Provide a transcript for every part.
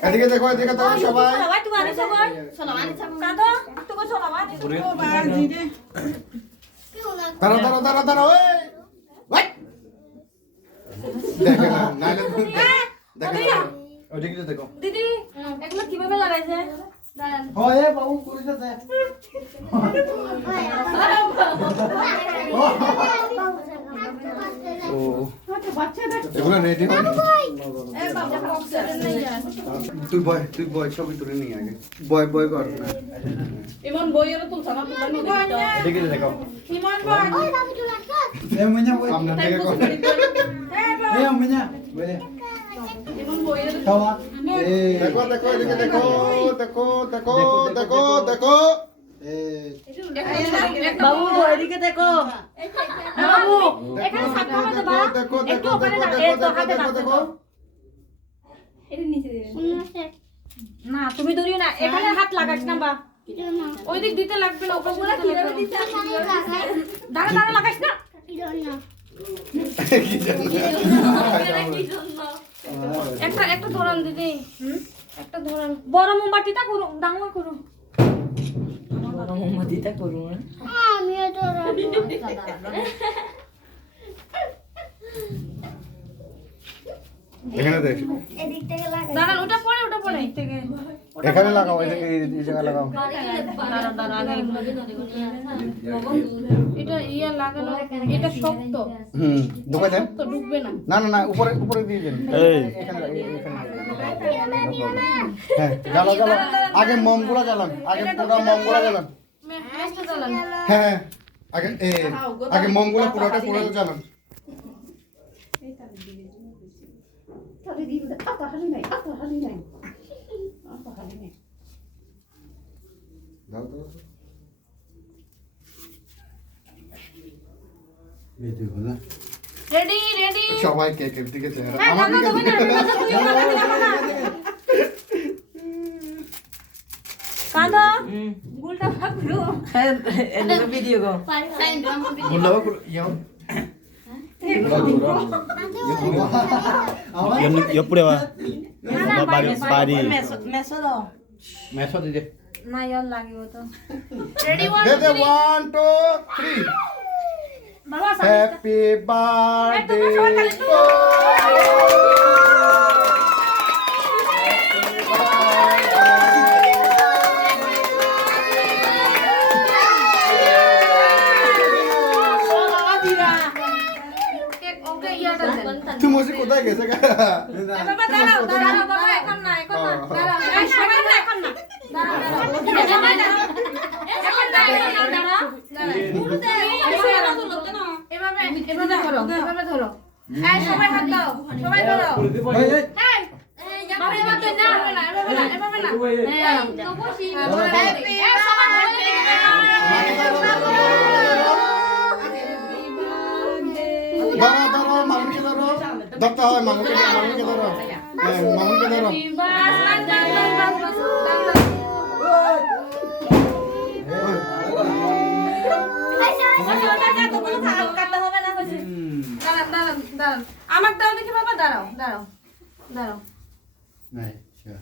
এদিকে দেখো সবাই। সবাই তুমি আনি সবাই চলো আনি সবাই কাঁদো তুমি চলো আনি ও বাজি রে দাঁড়াও ওই দেখো না নাইলে দেখো ওদিকে দেখো দিদি এগুলো কিভাবে লাগাইছে দাঁড়ান হয় বাবু করে দে ও বাচ্চা দেখ এগুলো রেডি হয় এ বাবা বক্সের নেই আর তুই বয় ছবি তুলে নিয়ে আগে বয় কর ইমন বইয়ের তো সানা তুলা নি এদিকে দেখো ইমন বই ওই দাবি তুলা Eh, punya boy. সামনে থেকে কর Eh, punya. Boleh. ইমন বইয়ের Tawa. Eh. দেখো এদিকে দেখো Eh. বাবু এদিকে দেখো বাবু এখানে সাপটা মধ্যে বা একটু ওখানে না এই তো হাতে না দেখো এর নিচে দিবেন না তুমি ধরিও না এখানে হাত লাগাছ না বা ওই দিক দিতে লাগবে না ওগুলা কিভাবে দিতে দাঁড়া লাগাছ না কি জানো একটা ধরান দিদি একটা ধরান বড় মোমবাতিটা করো ডাঙর করো বড় মোমবাতিটা করো আমি তো এখানে দেখ এদিক থেকে লাগা দাঁড়ান ওটা পড়ে এদিক থেকে এখানে লাগাও এই জায়গা লাগাও দাঁড়া এটা ইয়া লাগানো এটা শক্ত ঢুকে দেন তো ঢুকবে না না উপরে দিয়ে দেন এখানে হ্যাঁ জ্বালো আগে মোমগুলো জ্বালান পুরো মোমগুলো জ্বালান ম্যাচটা চালান হ্যাঁ আগে মোমগুলো পুরোটা জ্বালান দাও রেডি সবাই কেকের দিকে চেহারা হ্যাঁ আমার দিকে কাঁদো গুলটা ভাগলো এনে ভিডিও গো বললো ইয়া 옆구리 와. 말이. মেসো দাও মেসো দিদে না ইয়ার লাগিব তো রেডি দে 1 2 3 বাবা হ্যাপি বার্থডে তুমি মুঝে কোথায় গেছে গা বাবা দাঁড়াও বাবা এখন না দাঁড়াও এই সবাই না এখন না দাঁড়াও এভাবে ধরো এই সবাই হাত দাও সবাই ধরো এই বাবা এভাবে না এভাবে না তো বসি হ্যাপি সবাই ধরো মামুকে ধরো ধরতে হয় মামুকে ধরো হ্যাঁ মামুকে ধরো দাঁড়ান আমার দাও দেখি বাবা দাঁড়াও নাই আচ্ছা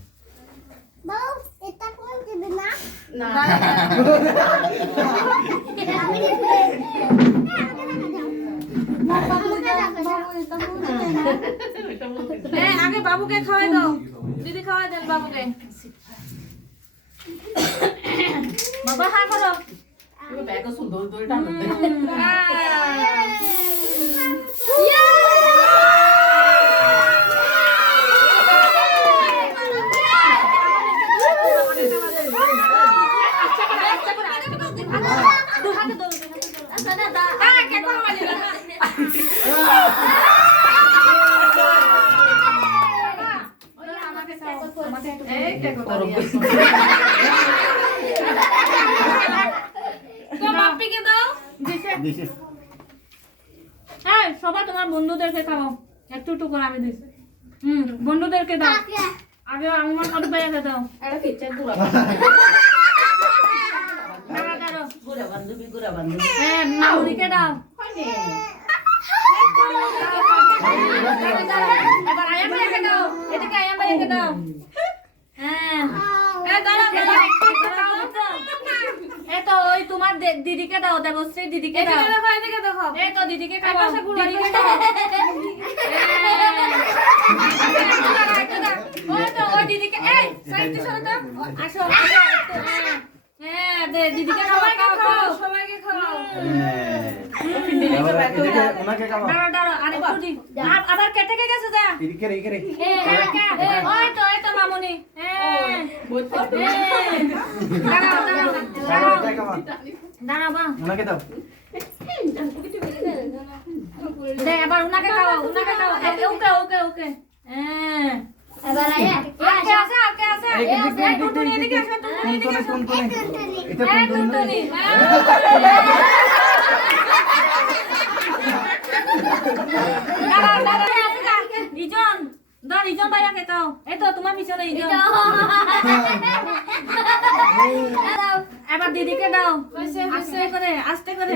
বাউ এটা কোন দিবে না আগে বাবুকে খাওয়াই দাও দিদি খাওয়াই দেন বাবুকে বাবা হ্যাঁ করো ব্যাগও সুন্দর দইটা করতে সবাই তোমার বন্ধুদেরকে খাও একটু একটু করে আমি দিচ্ছি বন্ধুদেরকে দাও আগে আমার কত ভাইয়াকে দাও এটা পিকচার গুলো গুড়া বান্ধবী হ্যাঁ মাউরিকে দাও এবার আয়া ভাইয়াকে দাও এদিকে আয়া ভাইয়াকে দাও এই তো ওই তোমার দিদিকে দাও, দেবশ্রী দিদিকে দাও। এদিকে দেখো এই তো দিদিকে খাওয়াও, দিদিকে দাও। ওই তো ওই দিদিকে, এই সাইডে সরো তো, আসো আসো একটু, হ্যাঁ দে দিদিকে খাওয়াও, খাওয়াও। সবাইকে খাওয়াও ওনাকে খাওয়া দাঁড়াও দাঁড়াও, আরেকটু দি। আবার কেটে গেছে যা। এদিকে রে ওই তো মামুনি, দাঁড়াও দাঁড়াও দাঁড়াও দাঁড়াও বা ওনাকে দাও দে, এবার উনাকে খাওয়াও, উনাকে খাওয়াও। ওকে ওকে ওকে, হ্যাঁ এবার আয়া আজকে আসে আজকে আসে, এই টুনটুনি এদিকে আসো, টুনটুনি এদিকে আসো, এটা এই টুনটুনি, দাঁড়াও দাঁড়াও, রিজন দাও, রিজন ভাইয়াকে দাও। এই তো তোমার পিছনে রিজন। এবার দিদিকে দাও, আস্তে করে আস্তে করে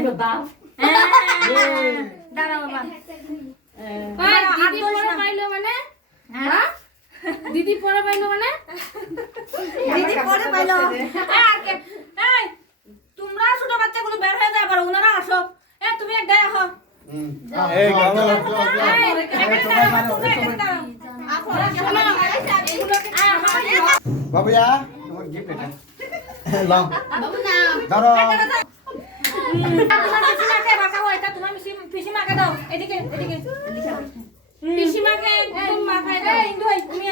হ্যাঁ, দাঁড়াও বাবা। দিদি পরে পাইলো মানে হ্যাঁ দিদি পরে পাইলো মানে দিদি পরে পাইলো। এই তোমরা ছোট বাচ্চাগুলো বের হয়ে যায়, পারো ওনারা আসো। তুমি এক গায়ে আহো। এই গামলা বাবুয়া তোমার গিফট এটা লাও ধরো তোমার পিসিমাকে বাঁকাবো, এটা তোমার পিসিমাকে দাও। এদিকে এদিকে পিসিমাকে একদম মাথায় দাও ইন্দু ভাই তুমি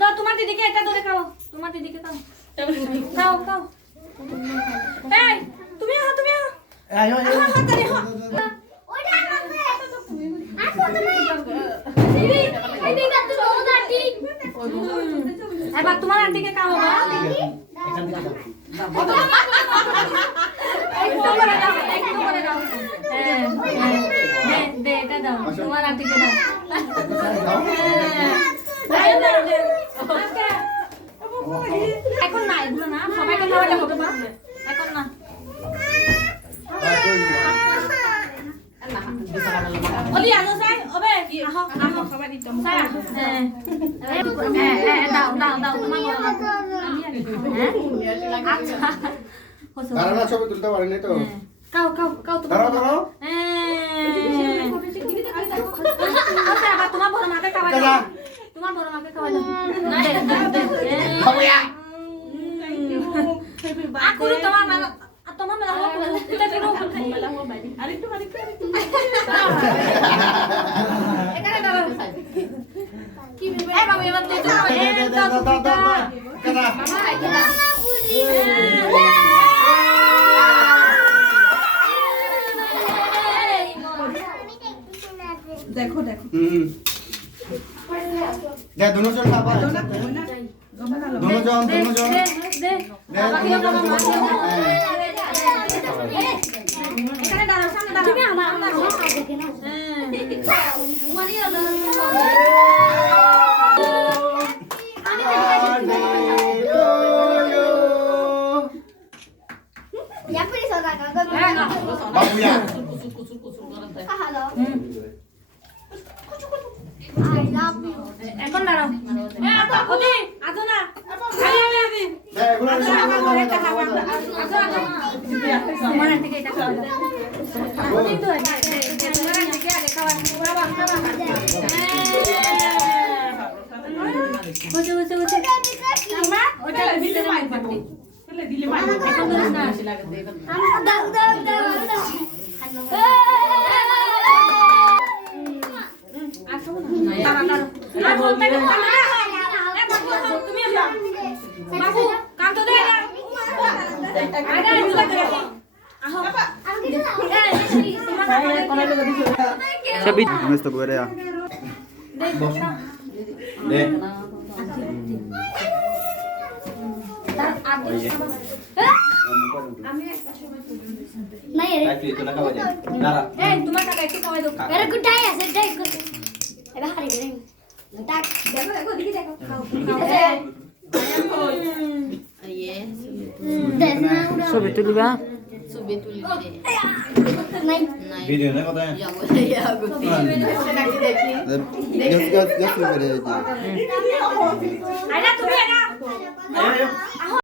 দাও, তোমার দিদিকে এটা ধরে খাও, তোমার দিদিকে দাও, খাও খাও। এই তুমি আহ, তুমি আহ, আয়ো হাতারে আহ। ওইটা আমাকে আসো তুমি দিদি এইটা তো ওটা ঠিক এবার তোমার আন্টিকে খাও বা এখান থেকে দাও একটু করে দাও, একটু করে দাও। হ্যাঁ দে দে এটা দাও, তোমার আন্টিকে দাও। হ্যাঁ দে দে ওকে। এখন না, এগুলো না, সবাইকে খাওয়াতে হবে মা, এখন না। ওলি আনো সাই ওবে আহো আহো সবাই দিতে সাই হ্যাঁ দাও দাও দাও তোমার বড় আচ্ছা হোসো দাঁড়ানো ছবি তুলতে পারেনি তো কাও কাও কাও তোমার ধরো ধরো ওটা আবার তোমার বড় মাকে খাওয়া দাও, তোমার বড় মাকে খাওয়া দাও। বাবুয়া আকুরু তোমার মা তোমার মেলা হলো এটা দিনো মেলা হলো বাইরে আরেকটু আরেকটু এখানে দাও কি এই বাবু এবার তুই দাও দাও দাও কেদা দেখো দেখো দে দুজন খাবা দুজন দে দে বাবাকে খাওয়া এখানে দাঁড়াও, সামনে দাঁড়াও। তুমি আমার দেখে নাও Ya puede sonar con Babua Hello. I love you. এখন দাঁড়াও। আপা ওদি আজো না। আই আই দে এগুলো আজো আজো। আমার থেকে এটা খাওয়া দাও। ওদি তো তোমার থেকে আগে খাওয়া পুরো বাবা খাওয়া। ওছে আমা ওটা ভিতরে মাই পাটি। চলে দিলে মাই। এখন তো না আসে লাগে এখন। দাও দাও দাও দাও আসো না। দাঁড়া দাঁড়া। আর বলতে না। এ বাবু তুমি আসো। বাবু কান্ত দে না। আরে ইসলা করে। আহো। আমাকে দাও সবই মস্ত করে দে नहीं তুই তো না খাওয়া যায় দাঁড়া এই তোমার টাকা একটু খাওয়াই দাও। मेरे को टाइम है सेट टाइम अबे हारी करेंगे टाक দেখো দেখো দিকে দেখো। খাও। देखना उड़ा ছবি তুলবা नहीं ভিডিও না কথা Yes, yes, yes, yes, আরে তুমি এটা